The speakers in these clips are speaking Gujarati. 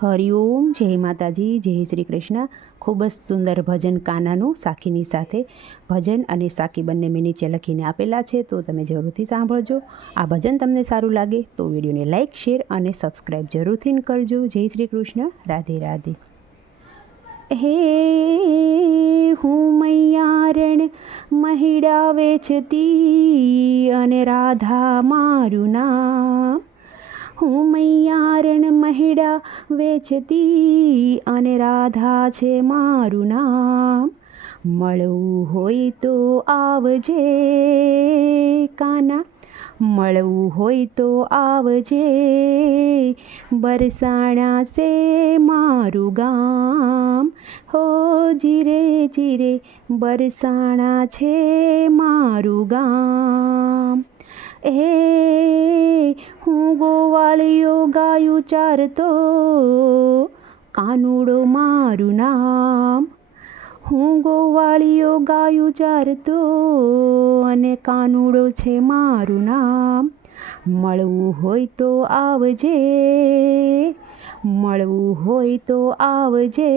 હરિઓમ, જય માતાજી, જય શ્રી કૃષ્ણ. ખૂબ જ સુંદર ભજન કાનાનું સાખીની સાથે. ભજન અને સાખી બંને મેં નીચે લખીને આપેલા છે, તો તમે જરૂરથી સાંભળજો. આ ભજન તમને સારું લાગે તો વિડીયોને લાઇક, શેર અને સબસ્ક્રાઈબ જરૂરથી કરજો. જય શ્રી કૃષ્ણ. રાધે રાધે. હે હું મૈયારણ મહિડા વેચતી અને રાધા મારું નામ. હું મૈયારણ મહિડા વેચતી અને રાધા છે મારું નામ. મળવું હોય તો આવજે કાના, મળવું હોય તો આવજે. બરસાણા સે મારું ગામ, હો જીરે જીરે બરસાણા છે મારું ગામ. હું ગોવાળિયો ગાયું ચારતો, કાનુડો મારું નામ. હું ગોવાળિયો ગાયું ચારતો અને કાનુડો છે મારું નામ. મળવું હોય તો આવજે, મળવું હોય તો આવજે.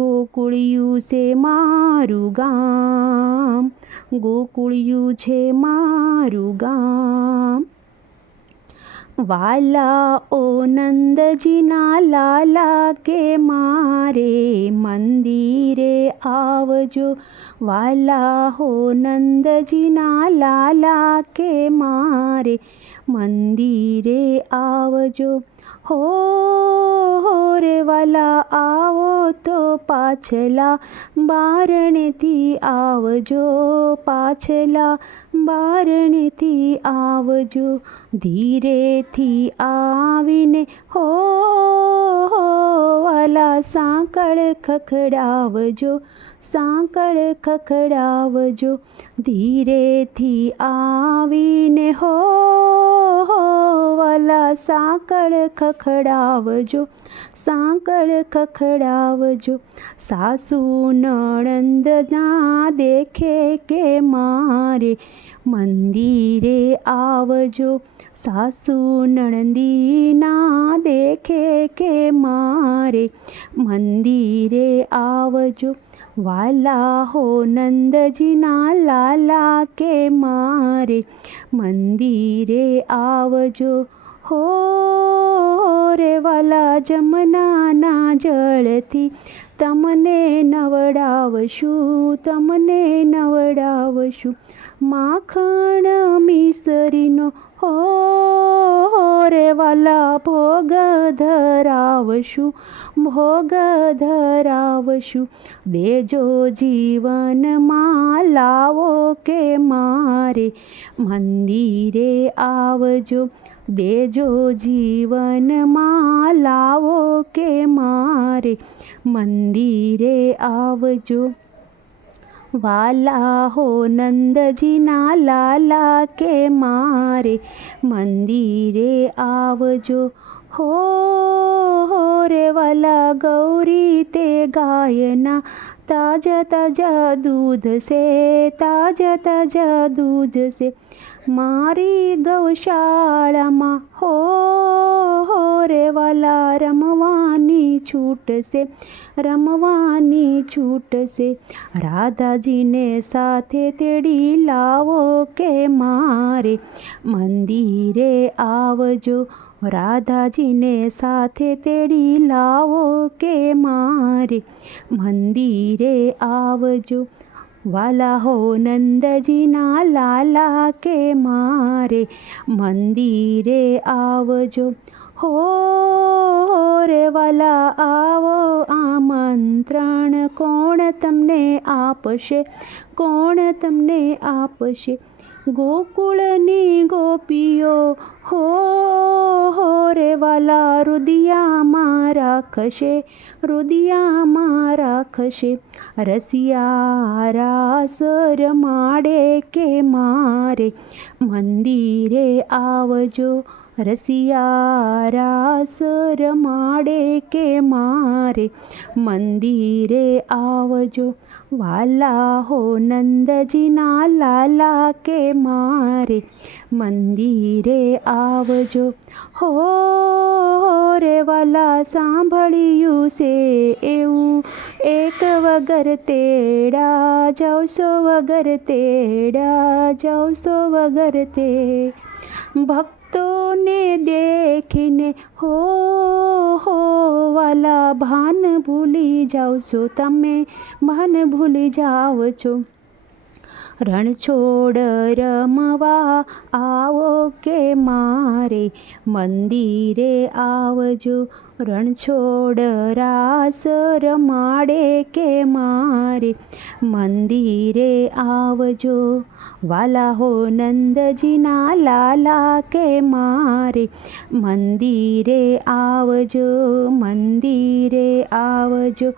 ગોકુળિયું છે મારું ગામ, ગોકુળિયું છે મારું ગામ. વાલા ઓ નંદજીના લાલા કે મારે મંદિરે આવજો. વાલા હો નંદજીના લાલા કે મારે મંદિરે આવજો. હો રે વાલા આવો તો પાછલા બારણેથી આવજો, પાછલા બારણેથી આવજો. ધીરેથી આવીને હો વાલા સાંકળ ખખડાવજો, સાંકળ ખખડાવજો. ધીરેથી આવીને હો વાલા સાંકળ ખખડાવજો, સાંકળ ખખડાવજો. સાસુ નણંદ ના દેખે કે મારે મંદિરે આવજો. સાસુ નણંદી ના દેખે કે મારે મંદિરે આવજો. વાલા હો નંદજીના લાલા કે મારે મંદિરે આવજો. હો રે વાલા જમનાના જળથી તમને નવડાવશું, તમને નવડાવશું. માખણ મિસરીનો હો રે વાલા ભોગ ધરાવશું, ભોગ ધરાવશું. દેજો જીવનમાં લાવો કે મારે મંદિરે આવજો. દેજો જીવનમાં લાવો કે મારે મંદિરે આવજો. વાલા હો નંદજીના લાલા કે મારે મંદિરે આવજો. હો રે વાલા ગૌરી તે ગાયના તાજા તાજા દૂધ છે, તાજા તાજા દૂધ છે મારી ગૌશાળામાં. હો રે વાલા રમવાની છૂટ છે, રમવાની છૂટ છે. રાધાજીને સાથે તેડી લાવો કે મારે મંદિરે આવજો. રાધાજીને સાથે તેડી લાવો કે મારે મંદિરે આવજો. વાલા હો નંદજીના લાલા કે મારે મંદિરે આવજો. હો રે વાલા આવો આમંત્રણ કોણ તમને આપશે, કોણ તમને આપશે. ગોકુળની ગોપીઓ હો રે વાલા રુદિયામાં રાખશે, રુદિયામાં રાખશે. રસિયા રાસ રમાડે કે મારે મંદિરે આવજો, રસિયા રાસ રમાડે કે મારે મંદિરે આવજો વાલા હો નંદજીના લાલા કે મારે મંદિરે આવજો હો રે વાલા સાંભળ્યું છે એવું એક વગર તેડા જાવશો વગર તેડા જાવશો વગર તે ભક્તોને દેખીને હો વાલા ભાન ભૂલી જાઓ છો તમે ભાન ભૂલી જાઓ છો રણછોડ રમવા આવો કે મારે મંદિરે આવજો રણછોડ રાસ રમાડે કે મારે મંદિરે આવજો વાલા હો નંદજીના લાલા કે મારે મંદિરે આવજો મંદિરે આવજો